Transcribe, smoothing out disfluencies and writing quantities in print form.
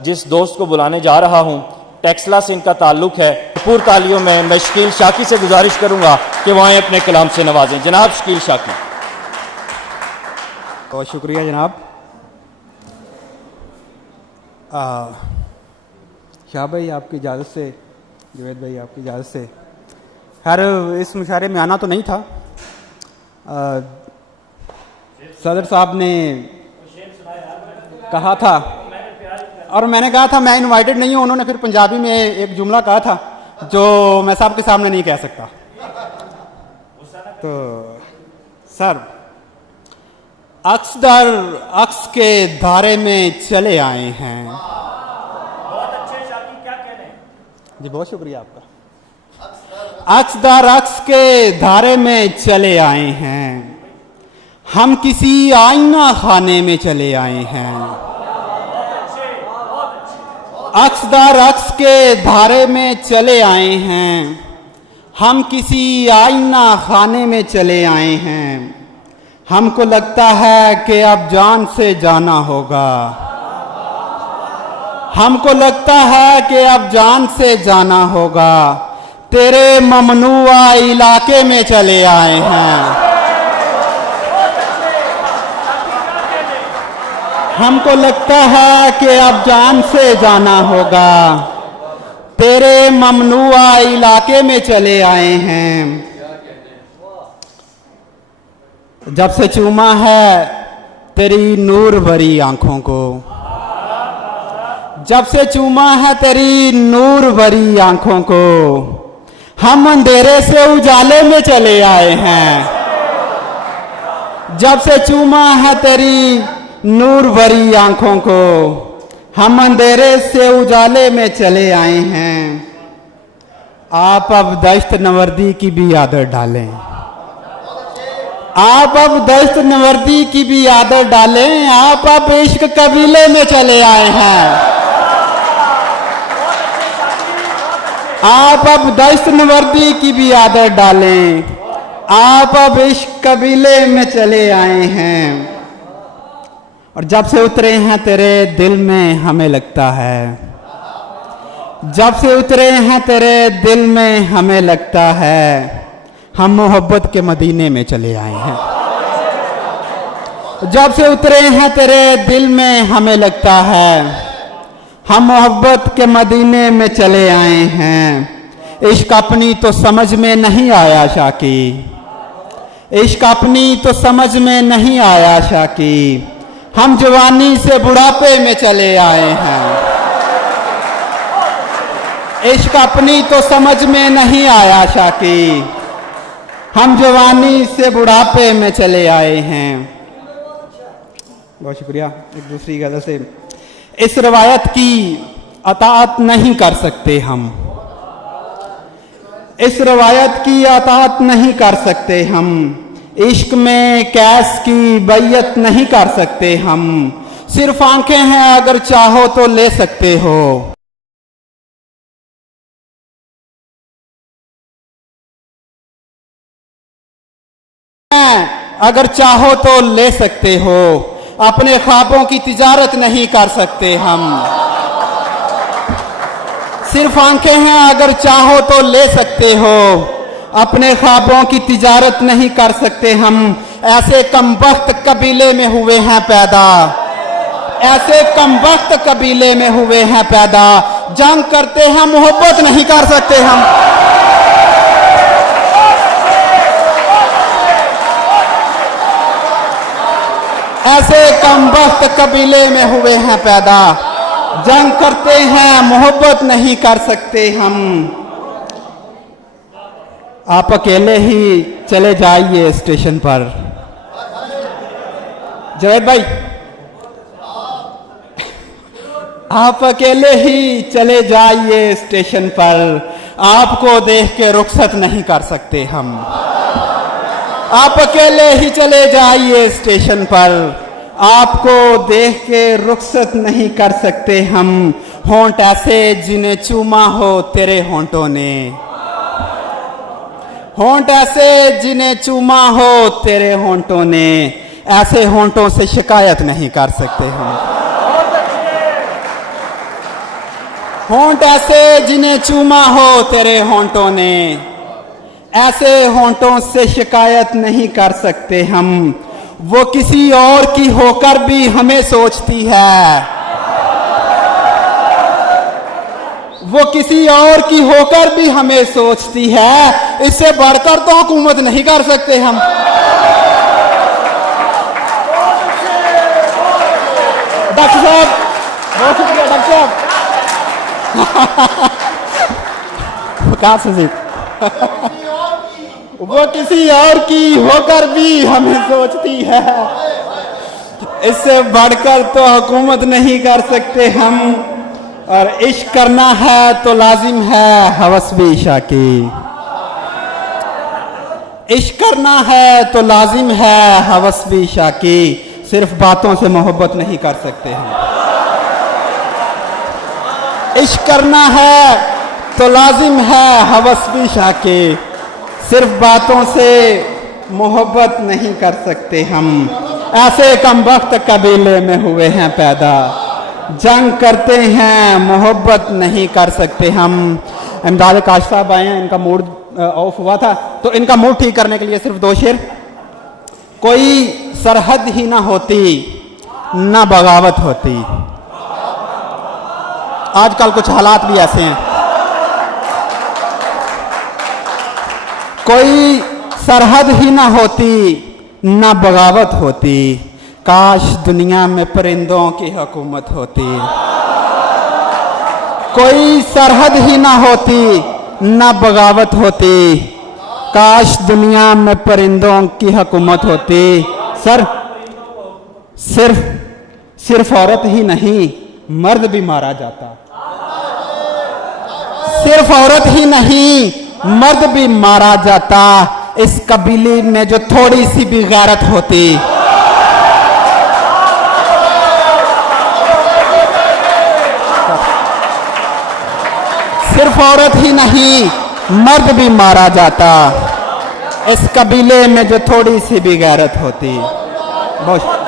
जिस दोस्त को बुलाने जा रहा हूं, टेक्सला से इनका ताल्लुक है। भरपूर तालियों में मैं शकील शाकी से गुजारिश करूंगा कि वह आए अपने कलाम से नवाजें। जनाब शकील शाकी। बहुत शुक्रिया जनाब। शाह भाई आपकी इजाज़त से, जुवैद भाई आपकी इजाज़त से, खैर इस मुशायरे में आना तो नहीं था। सदर साहब ने कहा था और मैंने कहा था मैं इनवाइटेड नहीं हूं। उन्होंने फिर पंजाबी में एक जुमला कहा था जो मैं साहब के सामने नहीं कह सकता। तो सर, अक्स दर अक्स के धारे में चले आए हैं। बहुत अच्छे शाकी, क्या कह रहे हैं? जी बहुत शुक्रिया आपका। अक्स दर अक्स के धारे में चले आए हैं, हम किसी आईना खाने में चले आए हैं। अक्स दर अक्स के धारे में चले आए हैं, हम किसी आईना खाने में चले आए हैं। हमको लगता है कि अब जान से जाना होगा। हमको लगता है कि अब जान से जाना होगा। तेरे ममनुआ इलाके में चले आए हैं। हमको लगता है कि अब जान से जाना होगा। तेरे ममनुआ इलाके में चले आए हैं। जब से चूमा है तेरी नूर भरी आंखों को, जब से चूमा है तेरी नूर भरी आंखों को, हम अंधेरे से उजाले में चले आए हैं। जब से चूमा है तेरी नूर भरी आंखों को, हम अंधेरे से उजाले में चले आए हैं। आप अब दश्त नवर्दी की भी आदत डालें। आप अब दश्त नवर्दी की भी आदत डालें। आप अब इश्क कबीले में चले आए हैं। आप अब दश्त नवर्दी की भी आदत डालें। आप अब इश्क कबीले में चले आए हैं। और जब से उतरे हैं तेरे दिल में हमें लगता है, जब से उतरे हैं तेरे दिल में हमें लगता है, हम मोहब्बत के मदीने में चले आए हैं। जब से उतरे हैं तेरे दिल में हमें लगता है, हम मोहब्बत के मदीने में चले आए हैं। इश्क अपनी तो समझ में नहीं आया शाकी, इश्क अपनी तो समझ में नहीं आया शाकी। हम जवानी से बुढ़ापे में चले आए हैं। इश्क अपनी तो समझ में नहीं आया शाकी, हम जवानी से बुढ़ापे में चले आए हैं। बहुत शुक्रिया। एक दूसरी गज़ल से, इस रवायत की अताअत नहीं कर सकते हम, इस रवायत की अताअत नहीं कर सकते हम। इश्क में कैस की बैयत नहीं कर सकते हम। सिर्फ आंखें हैं, अगर चाहो तो ले सकते हो। अगर चाहो तो ले सकते हो। अपने ख्वाबों की तिजारत नहीं कर सकते हम। सिर्फ आंखें हैं, अगर चाहो तो ले सकते हो। अपने ख्वाबों की तिजारत नहीं कर सकते हम। ऐसे कमबख्त कबीले में हुए हैं पैदा, ऐसे कमबख्त कबीले में हुए हैं पैदा। जंग करते हैं, मोहब्बत नहीं कर सकते हम। ऐसे कमबख्त कबीले में हुए हैं पैदा। जंग करते हैं, मोहब्बत नहीं कर सकते हम। आप अकेले ही चले जाइए स्टेशन पर। जुवैद भाई, आप अकेले ही चले जाइए स्टेशन पर। आपको देख के रुखसत नहीं कर सकते हम। आप अकेले ही चले जाइए स्टेशन पर। आपको देख के रुखसत नहीं कर सकते हम। होंठ ऐसे जिन्हें चूमा हो तेरे होंठों ने, होंठ ऐसे जिन्हें चूमा हो तेरे होंठों ने। ऐसे होंठों से शिकायत नहीं कर सकते हम। होंठ ऐसे जिन्हें चूमा हो तेरे होंठों ने, ऐसे होंठों से शिकायत नहीं कर सकते हम। वो किसी और की होकर भी हमें सोचती है, वो किसी और की होकर भी हमें सोचती है। इससे बढ़कर तो हुकूमत नहीं कर सकते हम। डॉक्टर साहब, बहुत शुक्रिया डॉक्टर साहब। विकास जी, वो किसी और की होकर भी हमें सोचती है। इससे बढ़कर तो हुकूमत नहीं कर सकते हम। और इश्क करना है तो लाजिम है हवस भी इशा की। इश्क करना है तो लाजिम है हवस भी इशा की। सिर्फ बातों से मोहब्बत नहीं कर सकते हम। इश्क करना है तो लाजिम है हवस भी इशा की। सिर्फ बातों से मोहब्बत नहीं कर सकते हम। ऐसे कमबख्त कबीले में हुए हैं पैदा, जंग करते हैं मोहब्बत नहीं कर सकते हम। इमदाद काश साहब आए हैं, इनका मूड ऑफ हुआ था, तो इनका मूड ठीक करने के लिए सिर्फ दो शेर। कोई सरहद ही ना होती ना बगावत होती। आजकल कुछ हालात भी ऐसे हैं। कोई सरहद ही ना होती ना बगावत होती। काश दुनिया में परिंदों की हुकूमत होती। कोई सरहद ही ना होती ना बगावत होती। काश दुनिया में परिंदों की हुकूमत होती। सर, सिर्फ औरत ही नहीं मर्द भी मारा जाता। सिर्फ औरत ही नहीं मर्द भी मारा जाता। इस कबीले में जो थोड़ी सी भी गैरत होती। सिर्फ औरत ही नहीं मर्द भी मारा जाता। इस कबीले में जो थोड़ी सी भी गैरत होती। बहुत